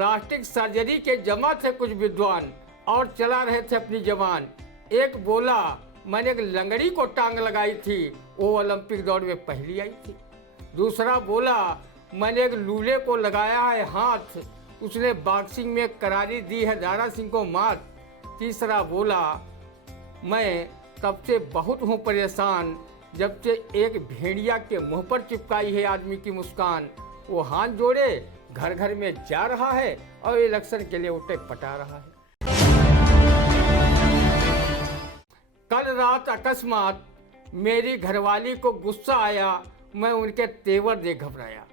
Plastic surgery के जमा थे कुछ विद्वान और चला रहे थे अपनी जवान। एक बोला मैंने एक लंगड़ी को टांग लगाई थी, वो ओलंपिक दौड़ में पहली आई थी। दूसरा बोला मैंने एक लूले को लगाया है हाथ, उसने बॉक्सिंग में करारी दी है दारा सिंह को मात। तीसरा बोला मैं तब से बहुत हूँ परेशान, जब से एक भेड़िया के मुंह पर चिपकाई है आदमी की मुस्कान। वो हाथ जोड़े घर घर में जा रहा है और इलेक्शन के लिए उठे पटा रहा है। कल रात अकस्मात मेरी घरवाली को गुस्सा आया, मैं उनके तेवर देख घबराया।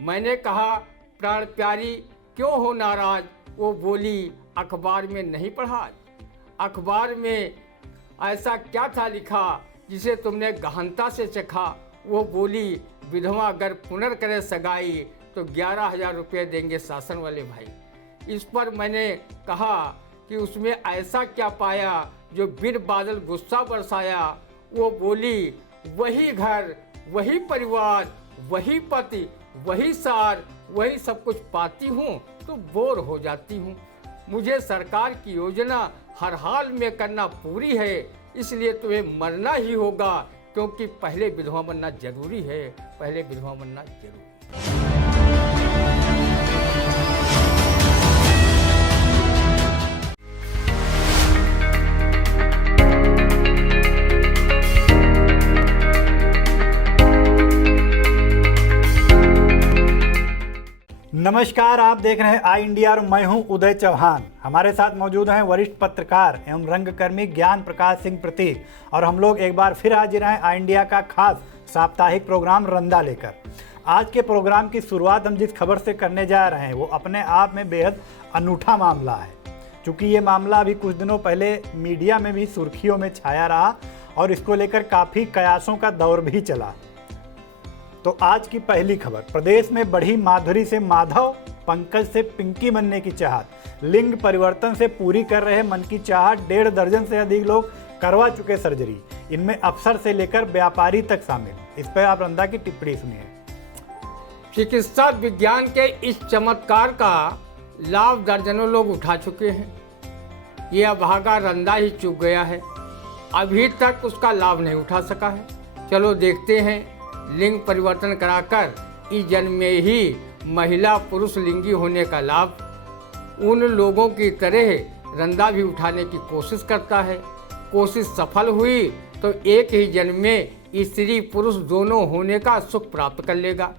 मैंने कहा प्राण प्यारी क्यों हो नाराज? वो बोली अखबार में नहीं पढ़ा, अखबार में ऐसा क्या था लिखा जिसे तुमने गहनता से चखा? वो बोली विधवा अगर पुनर् करे सगाई तो 11,000 रुपये देंगे शासन वाले भाई। इस पर मैंने कहा कि उसमें ऐसा क्या पाया जो बिन बादल गुस्सा बरसाया? वो बोली वही घर, वही परिवार, वही पति, वही सार, वही सब कुछ पाती हूँ तो बोर हो जाती हूँ। मुझे सरकार की योजना हर हाल में करना पूरी है, इसलिए तुम्हें मरना ही होगा, क्योंकि पहले विधवा बनना जरूरी है, पहले विधवा बनना जरूरी है। नमस्कार, आप देख रहे हैं आई इंडिया और मैं हूं उदय चौहान। हमारे साथ मौजूद हैं वरिष्ठ पत्रकार एवं रंगकर्मी ज्ञान प्रकाश सिंह प्रतीक, और हम लोग एक बार फिर हाजिर हैं आई इंडिया का खास साप्ताहिक प्रोग्राम रंदा लेकर। आज के प्रोग्राम की शुरुआत हम जिस खबर से करने जा रहे हैं वो अपने आप में बेहद अनूठा मामला है, क्योंकि ये मामला अभी कुछ दिनों पहले मीडिया में भी सुर्खियों में छाया रहा और इसको लेकर काफ़ी कयासों का दौर भी चला। तो आज की पहली खबर, प्रदेश में बढ़ी माधुरी से माधव, पंकज से पिंकी बनने की चाहत। लिंग परिवर्तन से पूरी कर रहे मन की चाहत 1.5 दर्जन से अधिक लोग करवा चुके सर्जरी, इनमें अफसर से लेकर व्यापारी तक शामिल। इस पर आप रंदा की टिप्पणी सुनिए। चिकित्सा विज्ञान के इस चमत्कार का लाभ दर्जनों लोग उठा चुके हैं। ये अभागा रंदा ही चूक गया है, अभी तक उसका लाभ नहीं उठा सका है। चलो देखते हैं लिंग परिवर्तन कराकर इस जन्म में ही महिला पुरुष लिंगी होने का लाभ उन लोगों की तरह रंदा भी उठाने की कोशिश करता है। कोशिश सफल हुई तो एक ही जन्म में स्त्री पुरुष दोनों होने का सुख प्राप्त कर लेगा।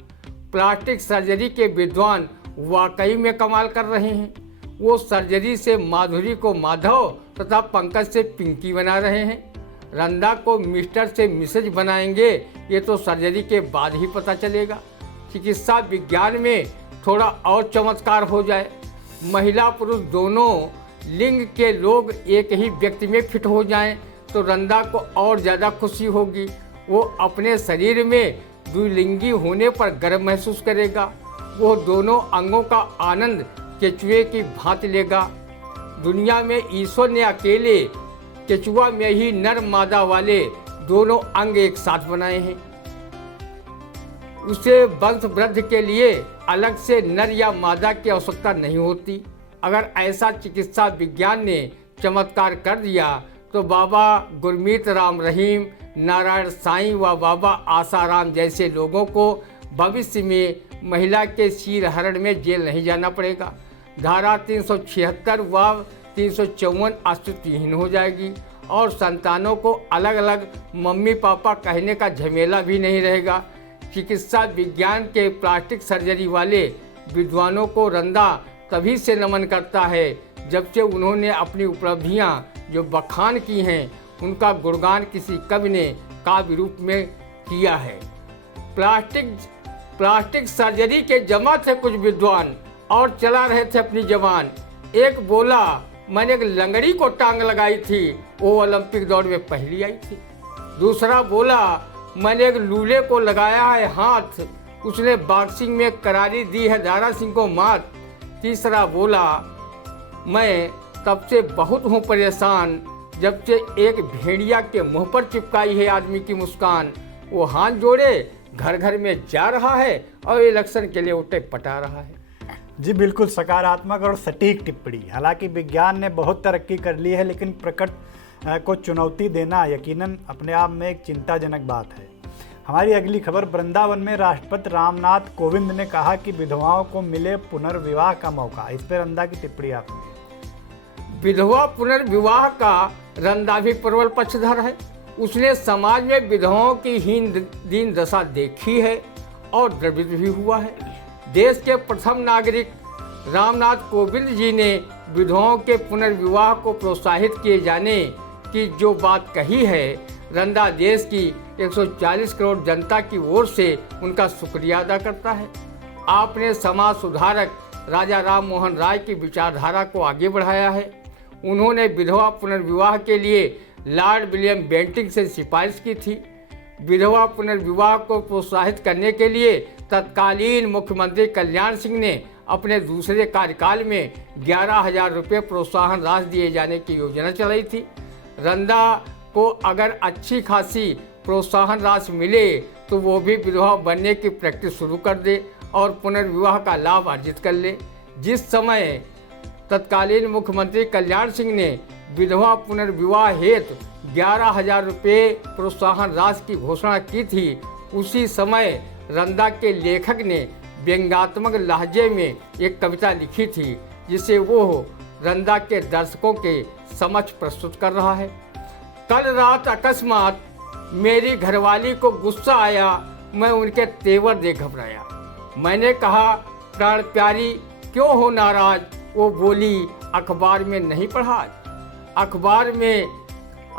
प्लास्टिक सर्जरी के विद्वान वाकई में कमाल कर रहे हैं। वो सर्जरी से माधुरी को माधव तथा पंकज से पिंकी बना रहे हैं। रंदा को मिस्टर से मिसेज बनाएंगे, ये तो सर्जरी के बाद ही पता चलेगा। चिकित्सा विज्ञान में थोड़ा और चमत्कार हो जाए, महिला पुरुष दोनों लिंग के लोग एक ही व्यक्ति में फिट हो जाएं, तो रंदा को और ज़्यादा खुशी होगी। वो अपने शरीर में द्विलिंगी होने पर गर्व महसूस करेगा। वो दोनों अंगों का आनंद केचुए की भांति लेगा। दुनिया में ईश्वर ने अकेले केचुआ में ही नर मादा वाले दोनों अंग एक साथ बनाए हैं। उसे वंश वृद्धि के लिए अलग से नर या मादा की आवश्यकता नहीं होती। अगर ऐसा चिकित्सा विज्ञान ने चमत्कार कर दिया तो बाबा गुरमीत राम रहीम, नारायण साईं व बाबा आसाराम जैसे लोगों को भविष्य में महिला के शीर हरण में जेल नहीं जाना पड़ेगा। धारा 376 व 354 अस्तित्वहीन हो जाएगी और संतानों को अलग अलग मम्मी पापा कहने का झमेला भी नहीं रहेगा। चिकित्सा विज्ञान के प्लास्टिक सर्जरी वाले विद्वानों को रंदा तभी से नमन करता है जब से उन्होंने अपनी उपलब्धियां जो बखान की हैं उनका गुणगान किसी कवि ने काव्य रूप में किया है। प्लास्टिक सर्जरी के जमा थे कुछ विद्वान और चला रहे थे अपनी जवान। एक बोला मैंने एक लंगड़ी को टांग लगाई थी, वो ओलंपिक दौड़ में पहली आई थी। दूसरा बोला मैंने एक लूले को लगाया है हाथ, उसने बॉक्सिंग में करारी दी है दारा सिंह को मात। तीसरा बोला मैं तब से बहुत हूँ परेशान, जब से एक भेड़िया के मुंह पर चिपकाई है आदमी की मुस्कान। वो हाथ जोड़े घर घर में जा रहा है और इलेक्शन के लिए उठे पटा रहा है। जी बिल्कुल सकारात्मक और सटीक टिप्पणी। हालांकि विज्ञान ने बहुत तरक्की कर ली है, लेकिन प्रकृति को चुनौती देना यकीनन अपने आप में एक चिंताजनक बात है। हमारी अगली खबर, वृंदावन में राष्ट्रपति रामनाथ कोविंद ने कहा कि विधवाओं को मिले पुनर्विवाह का मौका। इस पर रंदा की टिप्पणी आपने। विधवा पुनर्विवाह का रंदा भी प्रबल पक्षधर है। उसने समाज में विधवाओं की हीन दीन दशा देखी है और द्रवित भी हुआ है। देश के प्रथम नागरिक रामनाथ कोविंद जी ने विधवाओं के पुनर्विवाह को प्रोत्साहित किए जाने की जो बात कही है, रंदा देश की 140 करोड़ जनता की ओर से उनका शुक्रिया अदा करता है। आपने समाज सुधारक राजा राम मोहन राय की विचारधारा को आगे बढ़ाया है। उन्होंने विधवा पुनर्विवाह के लिए लॉर्ड विलियम बेंटिंक से सिफारिश की थी। विधवा पुनर्विवाह को प्रोत्साहित करने के लिए तत्कालीन मुख्यमंत्री कल्याण सिंह ने अपने दूसरे कार्यकाल में 11,000 रुपये प्रोत्साहन राशि दिए जाने की योजना चलाई थी। रंदा को अगर अच्छी खासी प्रोत्साहन राशि मिले तो वो भी विधवा बनने की प्रैक्टिस शुरू कर दे और पुनर्विवाह का लाभ अर्जित कर ले। जिस समय तत्कालीन मुख्यमंत्री कल्याण सिंह ने विधवा पुनर्विवाह हेतु 11,000 रुपये प्रोत्साहन राशि की घोषणा की थी, उसी समय रंदा के लेखक ने व्यंग्यात्मक लहजे में एक कविता लिखी थी, जिसे वो रंदा के दर्शकों के समक्ष प्रस्तुत कर रहा है। कल रात अकस्मात मेरी घरवाली को गुस्सा आया, मैं उनके तेवर देख घबराया। मैंने कहा, प्राण प्यारी क्यों हो नाराज? वो बोली, अखबार में नहीं पढ़ा। अखबार में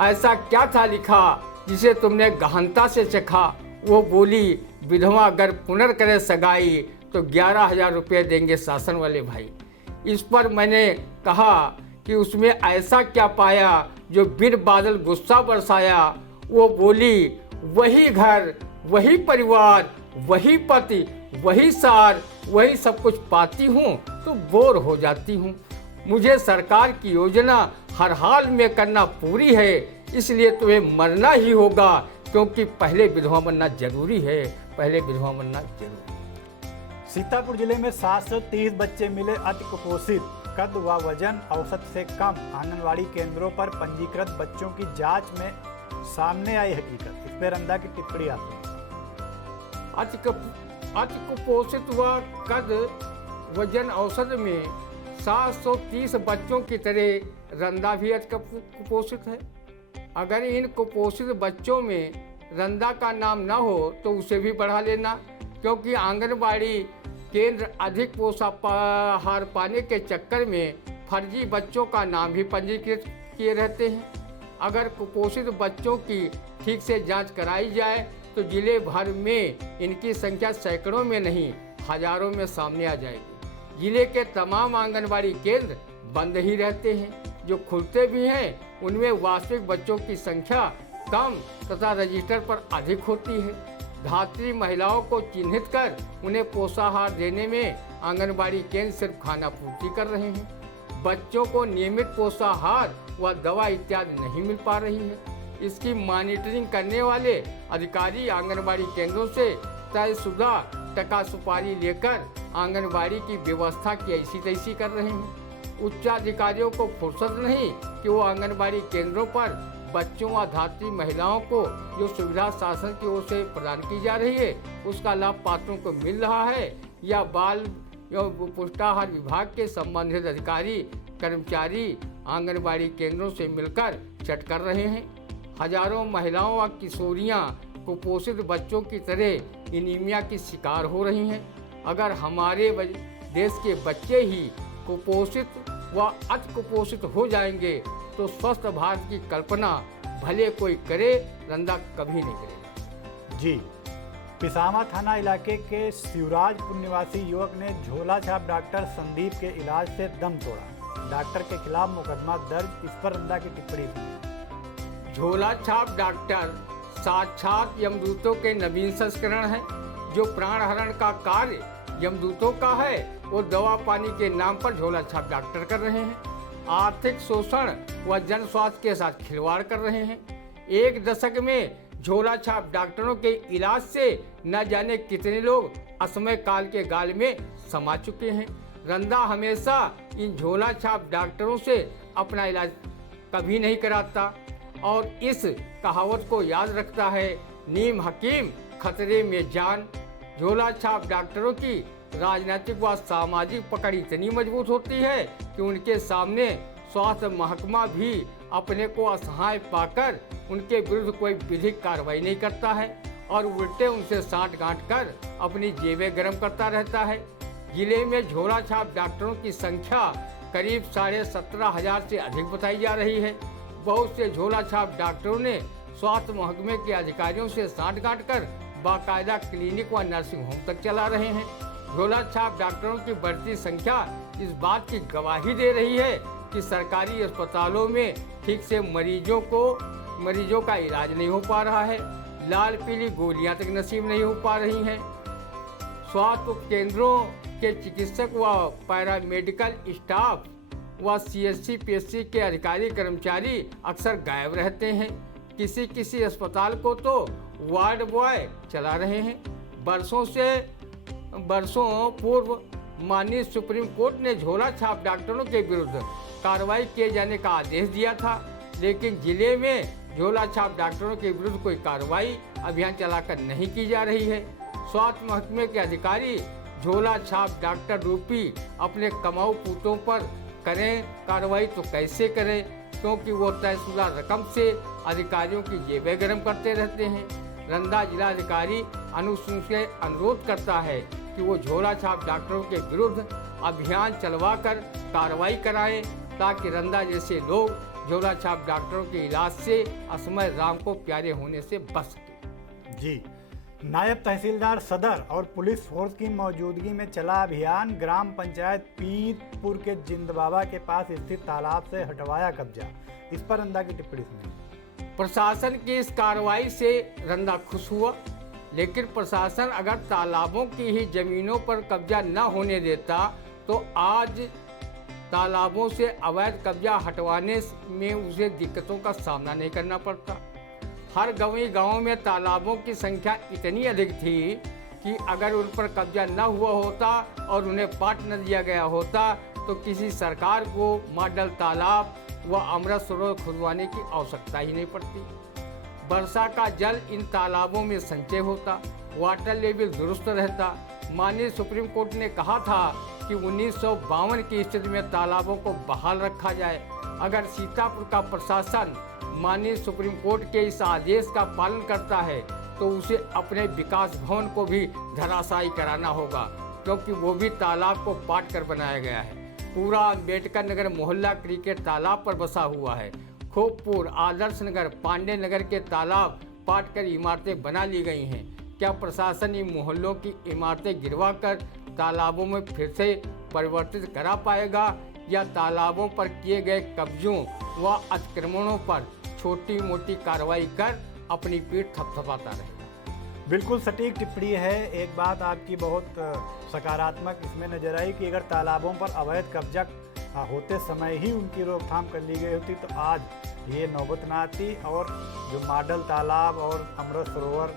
ऐसा क्या था लिखा जिसे तुमने गहनता से चखा? वो बोली, विधवा अगर पुनर्करे सगाई तो 11,000 रुपये देंगे शासन वाले भाई। इस पर मैंने कहा कि उसमें ऐसा क्या पाया जो बिन बादल गुस्सा बरसाया? वो बोली, वही घर, वही परिवार, वही पति, वही सार, वही सब कुछ पाती हूँ तो बोर हो जाती हूँ। मुझे सरकार की योजना हर हाल में करना पूरी है, इसलिए तुम्हें मरना ही होगा, क्योंकि पहले विधवा बनना जरूरी है, पहले विधवा बनना जरूरी है। सीतापुर जिले में 730 बच्चे मिले अति कुपोषित। कद व वजन औसत से कम। आंगनवाड़ी केंद्रों पर पंजीकृत बच्चों की जांच में सामने आई हकीकत। इस पर रंदा की टिप्पणी आपने। अति कुपोषित व कद वजन औसत में 730 बच्चों की तरह रंदा भी अति कुपोषित है। अगर इन कुपोषित बच्चों में रंदा का नाम न हो तो उसे भी बढ़ा लेना, क्योंकि आंगनबाड़ी केंद्र अधिक पोषाहार पाने के चक्कर में फर्जी बच्चों का नाम भी पंजीकृत किए रहते हैं। अगर कुपोषित बच्चों की ठीक से जांच कराई जाए तो जिले भर में इनकी संख्या सैकड़ों में नहीं हजारों में सामने आ जाएगी। जिले के तमाम आंगनबाड़ी केंद्र बंद ही रहते हैं। जो खुलते भी हैं उनमें वास्तविक बच्चों की संख्या कम तथा रजिस्टर पर अधिक होती है। धात्री महिलाओं को चिन्हित कर उन्हें पोषाहार देने में आंगनबाड़ी केंद्र सिर्फ खाना पूर्ति कर रहे हैं। बच्चों को नियमित पोषाहार व दवा इत्यादि नहीं मिल पा रही है। इसकी मॉनिटरिंग करने वाले अधिकारी आंगनबाड़ी केंद्रों से तयशुदा टका सुपारी लेकर आंगनबाड़ी की व्यवस्था की ऐसी तैसी कर रहे हैं। उच्चाधिकारियों को फुर्सत नहीं कि वो आंगनबाड़ी केंद्रों पर बच्चों व धात्री महिलाओं को जो सुविधा शासन की ओर से प्रदान की जा रही है उसका लाभ पात्रों को मिल रहा है या बाल एवं पुष्टाहार विभाग के संबंधित अधिकारी कर्मचारी आंगनबाड़ी केंद्रों से मिलकर चट कर रहे हैं। हजारों महिलाओं व किशोरियां कुपोषित बच्चों की तरह एनीमिया की शिकार हो रही हैं। अगर हमारे देश के बच्चे ही कुपोषित व अति कुपोषित हो जाएंगे तो स्वस्थ भारत की कल्पना भले कोई करे, रंदा कभी नहीं करेगा। जी, पिसामा थाना इलाके के शिवराजपुर निवासी युवक ने झोला छाप डॉक्टर संदीप के इलाज से दम तोड़ा। डॉक्टर के खिलाफ मुकदमा दर्ज। इस पर रंदा की टिप्पणी थी। झोला छाप डॉक्टर साक्षात यमदूतों के नवीन संस्करण है। जो प्राणहरण का कार्य यमदूतों का है वो दवा पानी के नाम पर झोला छाप डॉक्टर कर रहे हैं। आर्थिक शोषण व जन स्वास्थ्य के साथ खिलवाड़ कर रहे हैं। एक दशक में झोला छाप डॉक्टरों के इलाज से न जाने कितने लोग असमय काल के गाल में समा चुके हैं। रंदा हमेशा इन झोला छाप डॉक्टरों से अपना इलाज कभी नहीं कराता और इस कहावत को याद रखता है, नीम हकीम खतरे में जान। झोला छाप डॉक्टरों की राजनीतिक व सामाजिक पकड़ इतनी मजबूत होती है कि उनके सामने स्वास्थ्य महकमा भी अपने को असहाय पाकर उनके विरुद्ध कोई विधिक कार्रवाई नहीं करता है और उल्टे उनसे साठ गांठ कर अपनी जेबें गर्म करता रहता है। जिले में झोला छाप डॉक्टरों की संख्या करीब 17,500 से अधिक बताई जा रही है। बहुत से झोला छाप डॉक्टरों ने स्वास्थ्य महकमे के अधिकारियों से साठ गांठ कर बाकायदा क्लिनिक व नर्सिंग होम तक चला रहे हैं। झोला छाप डॉक्टरों की बढ़ती संख्या इस बात की गवाही दे रही है कि सरकारी अस्पतालों में ठीक से मरीजों का इलाज नहीं हो पा रहा है। लाल पीली गोलियां तक नसीब नहीं हो पा रही हैं। स्वास्थ्य उपकेंद्रों के चिकित्सक व पैरामेडिकल स्टाफ व CSC PSC के अधिकारी कर्मचारी अक्सर गायब रहते हैं। किसी अस्पताल को तो वार्ड बॉय चला रहे हैं। बरसों पूर्व माननीय सुप्रीम कोर्ट ने झोला छाप डॉक्टरों के विरुद्ध कार्रवाई किए जाने का आदेश दिया था, लेकिन जिले में झोला छाप डॉक्टरों के विरुद्ध कोई कार्रवाई अभियान चलाकर नहीं की जा रही है। स्वास्थ्य महकमे के अधिकारी झोला छाप डॉक्टर रूपी अपने कमाऊ पूतों पर करें कार्रवाई तो कैसे करें, क्योंकि वो तयशुदा रकम से अधिकारियों की जेबें गर्म करते रहते हैं। रंदा जिला अधिकारी अनुसूचित से अनुरोध करता है कि वो झोला छाप डॉक्टरों के विरुद्ध अभियान चलवाकर कार्रवाई कराएं, ताकि रंदा जैसे लोग झोला छाप डॉक्टरों के इलाज से असमय राम को प्यारे होने से बच सके। जी, नायब तहसीलदार सदर और पुलिस फोर्स की मौजूदगी में चला अभियान। ग्राम पंचायत पीतपुर के जिंदबाबा के पास स्थित तालाब से हटवाया कब्जा। इस पर रंदा की टिप्पणी सुनिए। प्रशासन की इस कार्रवाई से रंदा खुश हुआ, लेकिन प्रशासन अगर तालाबों की ही जमीनों पर कब्जा न होने देता तो आज तालाबों से अवैध कब्जा हटवाने में उसे दिक्कतों का सामना नहीं करना पड़ता। हर गाँव में तालाबों की संख्या इतनी अधिक थी कि अगर उन पर कब्जा न हुआ होता और उन्हें पाट न दिया गया होता तो किसी सरकार को मॉडल तालाब व अमृत सरोवर खुदवाने की आवश्यकता ही नहीं पड़ती। वर्षा का जल इन तालाबों में संचय होता, वाटर लेवल दुरुस्त रहता। माननीय सुप्रीम कोर्ट ने कहा था कि 1952 की स्थिति में तालाबों को बहाल रखा जाए। अगर सीतापुर का प्रशासन माननीय सुप्रीम कोर्ट के इस आदेश का पालन करता है तो उसे अपने विकास भवन को भी धराशायी कराना होगा, क्योंकि वो भी तालाब को पाट कर बनाया गया है। पूरा अम्बेडकर नगर मोहल्ला क्रिकेट तालाब पर बसा हुआ है। खोपपुर, आदर्श नगर, पांडे नगर के तालाब पाट कर इमारतें बना ली गई हैं। क्या प्रशासन इन मोहल्लों की इमारतें गिरवा कर तालाबों में फिर से परिवर्तित करा पाएगा, या तालाबों पर किए गए कब्जों व अतिक्रमणों पर छोटी मोटी कार्रवाई कर अपनी पीठ थपथपाता रहेगा? बिल्कुल सटीक टिप्पणी है। एक बात आपकी बहुत सकारात्मक इसमें नजर आई कि अगर तालाबों पर अवैध कब्जा होते समय ही उनकी रोकथाम कर ली गई होती तो आज ये नौबत ना आती और जो मॉडल तालाब और अमृत सरोवर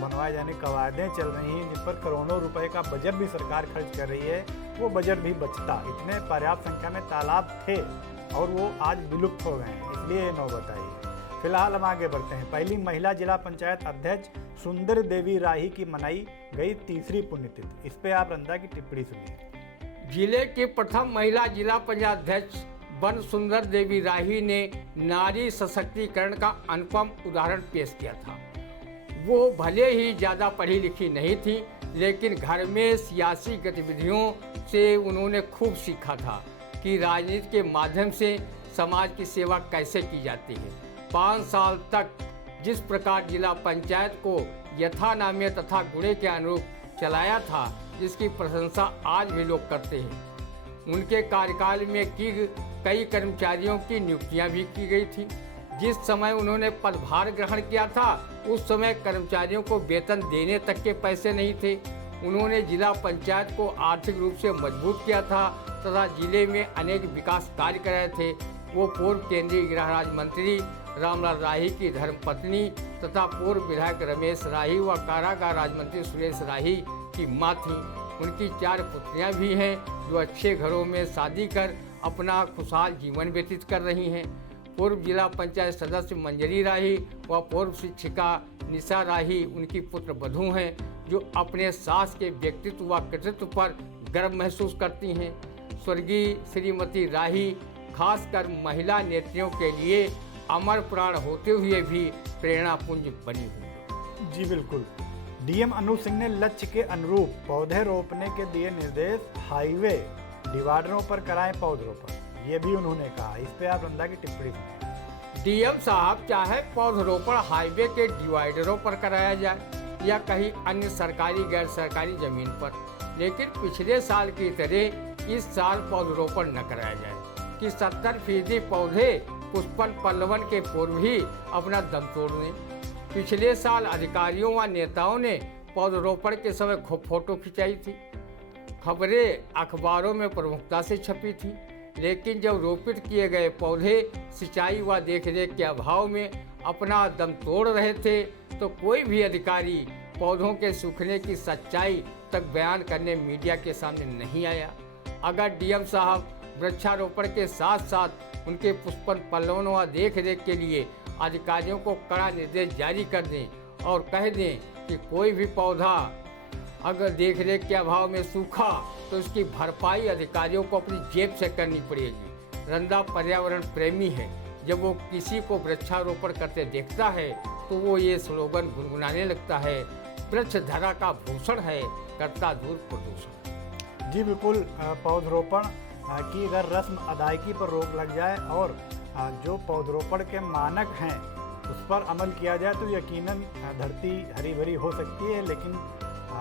बनवाए जाने की कवायदें चल रही हैं, जिस पर करोड़ों रुपए का बजट भी सरकार खर्च कर रही है, वो बजट भी बचता। इतने पर्याप्त संख्या में तालाब थे और वो आज विलुप्त हो गए हैं, इसलिए ये नौबत आई है। फिलहाल हम आगे बढ़ते हैं। पहली महिला जिला पंचायत अध्यक्ष सुंदर देवी राही की मनाई गई तीसरी पुण्यतिथि। इस पे आप रंदा की टिप्पणी सुनिए। जिले की प्रथम महिला जिला पंचायत अध्यक्ष वन सुंदर देवी राही ने नारी सशक्तिकरण का अनुपम उदाहरण पेश किया था। वो भले ही ज़्यादा पढ़ी लिखी नहीं थी, लेकिन घर में सियासी गतिविधियों से उन्होंने खूब सीखा था कि राजनीति के माध्यम से समाज की सेवा कैसे की जाती है। 5 साल तक जिस प्रकार जिला पंचायत को यथानाम्य तथा गुणे के अनुरूप चलाया था, जिसकी प्रशंसा आज भी लोग करते हैं। उनके कार्यकाल में कई कर्मचारियों की नियुक्तियां भी की गई थी। जिस समय उन्होंने पदभार ग्रहण किया था उस समय कर्मचारियों को वेतन देने तक के पैसे नहीं थे। उन्होंने जिला पंचायत को आर्थिक रूप से मजबूत किया था तथा जिले में अनेक विकास कार्य कराए थे। वो पूर्व केंद्रीय गृह राज्य मंत्री रामलाल राही की धर्मपत्नी तथा पूर्व विधायक रमेश राही व कारागार राज्य मंत्री सुरेश राही की मां थी। उनकी 4 पुत्रियां भी हैं जो अच्छे घरों में शादी कर अपना खुशहाल जीवन व्यतीत कर रही हैं। पूर्व जिला पंचायत सदस्य मंजरी राही व पूर्व शिक्षिका निशा राही उनकी पुत्र वधू हैं जो अपने सास के व्यक्तित्व व कृतित्व पर गर्व महसूस करती हैं। स्वर्गीय श्रीमती राही खासकर महिला नेत्रियों के लिए अमर प्राण होते हुए भी प्रेरणापुंज बनी हुई है। जी बिल्कुल। डीएम अनूप सिंह ने लक्ष्य के अनुरूप पौधे रोपने के दिए निर्देश, हाईवे डिवाइडरों पर कराएं पौधरोपण, ये भी उन्होंने कहा। इस पे आप रंदा की टिप्पणी सुनिए। डीएम साहब चाहे पौधरोपण हाईवे के डिवाइडरों पर कराया जाए या कहीं अन्य सरकारी गैर सरकारी जमीन पर, लेकिन पिछले साल की तरह इस साल पौधरोपण न कराया जाए कि 70% पौधे पुष्पन पल्लवन के पूर्व ही अपना दम तोड़ दें। पिछले साल अधिकारियों व नेताओं ने पौधरोपण के समय खूब फोटो खिंचाई थी, खबरें अखबारों में प्रमुखता से छपी थी, लेकिन जब रोपित किए गए पौधे सिंचाई व देखरेख के अभाव में अपना दम तोड़ रहे थे तो कोई भी अधिकारी पौधों के सूखने की सच्चाई तक बयान करने मीडिया के सामने नहीं आया। अगर डीएम साहब वृक्षारोपण के साथ साथ उनके पुष्पन पल्लवन व देखरेख के लिए अधिकारियों को कड़ा निर्देश जारी कर दें और कह दें कि कोई भी पौधा अगर देखरेख के अभाव में सूखा तो इसकी भरपाई अधिकारियों को अपनी जेब से करनी पड़ेगी। रंदा पर्यावरण प्रेमी है, जब वो किसी को वृक्षारोपण करते देखता है तो वो ये स्लोगन गुनगुनाने लगता है, वृक्ष धरा का भूषण है, करता दूर प्रदूषण। जी बिल्कुल। पौधरोपण की अगर रस्म अदायगी पर रोक लग जाए और जो पौधरोपण के मानक हैं उस पर अमल किया जाए तो यकीनन धरती हरी भरी हो सकती है, लेकिन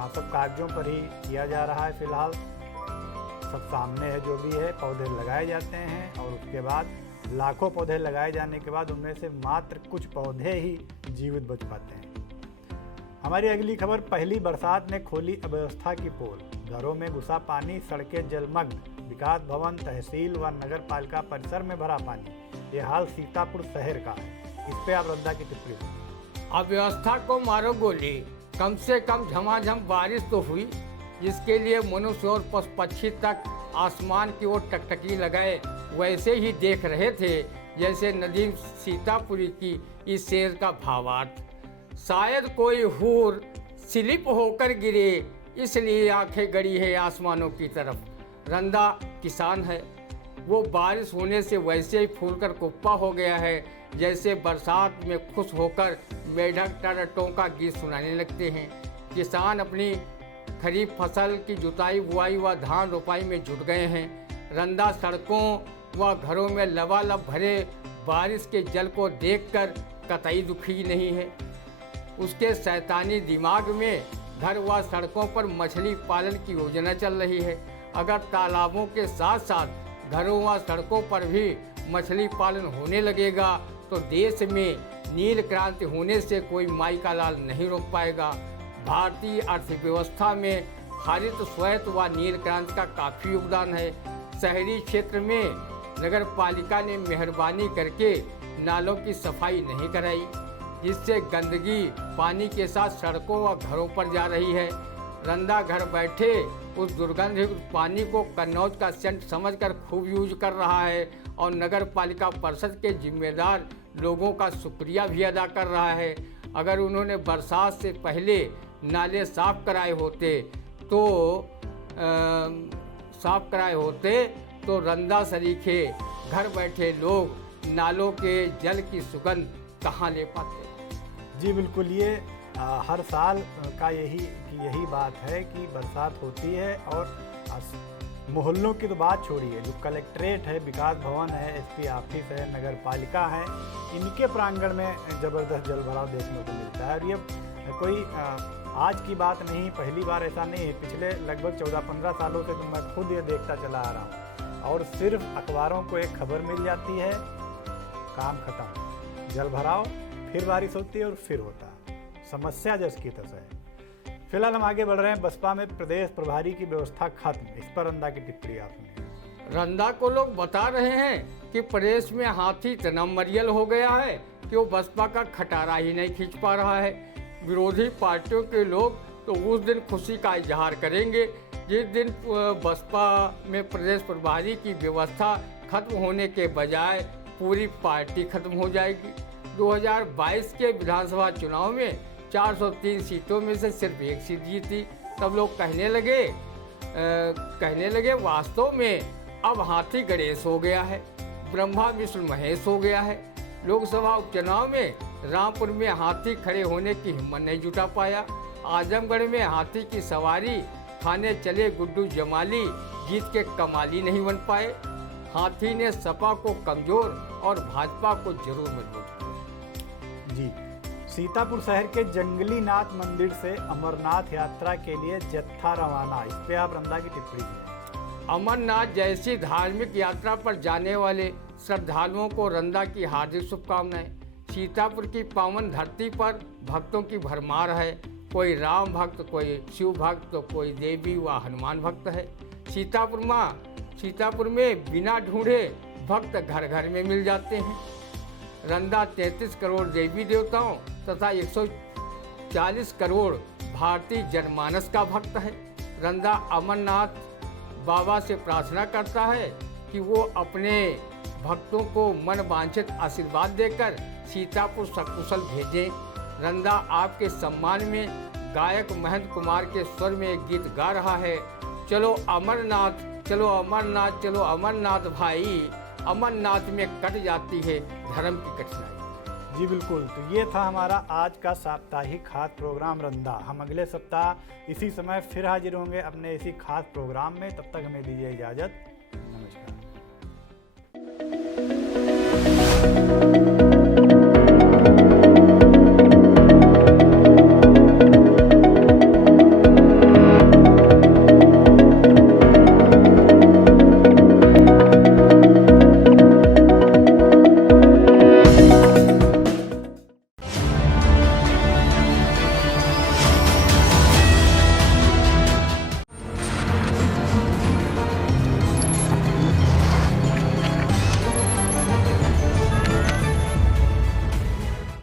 सब कागजों पर ही किया जा रहा है। फिलहाल सब सामने है, जो भी है पौधे लगाए जाते हैं और उसके बाद लाखों पौधे लगाए जाने के बाद उनमें से मात्र कुछ पौधे ही जीवित बच पाते हैं। हमारी अगली खबर, पहली बरसात ने खोली अव्यवस्था की पोल, घरों में घुसा पानी, सड़कें जलमग्न, विकास भवन, तहसील व नगर पालिका परिसर में भरा पानी। ये हाल सीतापुर शहर का है। इस पे आप रद्दा की टिप्पणी सुनिए। अव्यवस्था को मारो गोली, कम से कम झमाझम बारिश तो हुई, जिसके लिए मनुष्य और पशु पक्षी तक आसमान की ओर टकटकी लगाए वैसे ही देख रहे थे जैसे नदीम सीतापुरी की इस शेर का भावार्थ। शायद कोई हूर स्लिप होकर गिरे, इसलिए आंखें गड़ी है आसमानों की तरफ। रंदा किसान है, वो बारिश होने से वैसे ही फूलकर कुप्पा हो गया है जैसे बरसात में खुश होकर मेढक टर्टों का गीत सुनाने लगते हैं। किसान अपनी खरीफ फसल की जुताई बुआई व धान रोपाई में जुट गए हैं। रंदा सड़कों व घरों में लबालब भरे बारिश के जल को देखकर कतई दुखी नहीं है। उसके शैतानी दिमाग में घर व सड़कों पर मछली पालन की योजना चल रही है। अगर तालाबों के साथ साथ घरों व सड़कों पर भी मछली पालन होने लगेगा तो देश में नील क्रांति होने से कोई माई का लाल नहीं रोक पाएगा। भारतीय अर्थव्यवस्था में हरित श्वेत व नील क्रांति का काफ़ी योगदान है। शहरी क्षेत्र में नगर पालिका ने मेहरबानी करके नालों की सफाई नहीं कराई, जिससे गंदगी पानी के साथ सड़कों व घरों पर जा रही है। रंदा घर बैठे उस दुर्गंधयुक्त पानी को कन्नौज का सेंट समझकर खूब यूज कर रहा है और नगर पालिका परिषद के जिम्मेदार लोगों का शुक्रिया भी अदा कर रहा है। अगर उन्होंने बरसात से पहले नाले साफ कराए होते तो रंदा सरीखे घर बैठे लोग नालों के जल की सुगंध कहाँ ले पाते। जी बिल्कुल। ये हर साल का यही बात है कि बरसात होती है और मोहल्लों की तो बात छोड़िए, जो कलेक्ट्रेट है, विकास भवन है, एसपी ऑफिस है, नगर पालिका है, इनके प्रांगण में ज़बरदस्त जल भराव देखने को मिलता है। और ये कोई आज की बात नहीं, पहली बार ऐसा नहीं है। पिछले लगभग 14-15 सालों से तो मैं खुद ये देखता चला आ रहा हूँ और सिर्फ अखबारों को एक खबर मिल जाती है, काम खत्म, जल भराव, फिर बारिश होती है और फिर होता है। समस्या जस की तस है। फिलहाल हम आगे बढ़ रहे हैं। बसपा में प्रदेश प्रभारी की व्यवस्था खत्म, इस पर रंदा की टिप्पणी आप सुनिए। रंदा को लोग बता रहे हैं कि प्रदेश में हाथी इतना मरियल हो गया है कि वो बसपा का खटारा ही नहीं खींच पा रहा है। विरोधी पार्टियों के लोग तो उस दिन खुशी का इजहार करेंगे जिस दिन बसपा में प्रदेश प्रभारी की व्यवस्था खत्म होने के बजाय पूरी पार्टी खत्म हो जाएगी। 2022 के विधानसभा चुनाव में 403 सीटों में से सिर्फ एक सीट जीती। तब लोग कहने लगे वास्तव में अब हाथी गणेश हो गया है, ब्रह्मा विष्णु महेश हो गया है। लोकसभा उपचुनाव में रामपुर में हाथी खड़े होने की हिम्मत नहीं जुटा पाया। आजमगढ़ में हाथी की सवारी खाने चले गुड्डू जमाली जीत के कमाली नहीं बन पाए। हाथी ने सपा को कमजोर और भाजपा को जरूर मजबूत किया। जी, सीतापुर शहर के जंगली नाथ मंदिर से अमरनाथ यात्रा के लिए जत्था रवाना, इस पे आप रंदा की टिप्पणी दें। अमरनाथ जैसी धार्मिक यात्रा पर जाने वाले श्रद्धालुओं को रंदा की हार्दिक शुभकामनाएं। सीतापुर की पावन धरती पर भक्तों की भरमार है। कोई राम भक्त, कोई शिव भक्त, तो कोई देवी व हनुमान भक्त है। सीतापुर में बिना ढूंढे भक्त घर घर में मिल जाते हैं। रंदा 33 करोड़ देवी देवताओं तथा 140 करोड़ भारतीय जनमानस का भक्त है। रंदा अमरनाथ बाबा से प्रार्थना करता है कि वो अपने भक्तों को मन वांछित आशीर्वाद देकर सीतापुर सकुशल भेजें। रंदा आपके सम्मान में गायक महंत कुमार के स्वर में एक गीत गा रहा है। चलो अमरनाथ, चलो अमरनाथ, चलो अमरनाथ भाई, अमरनाथ में कट जाती है धर्म की कठिनाई। जी बिल्कुल, तो ये था हमारा आज का साप्ताहिक खास प्रोग्राम रंदा। हम अगले सप्ताह इसी समय फिर हाजिर होंगे अपने इसी खास प्रोग्राम में। तब तक हमें दीजिए इजाज़त।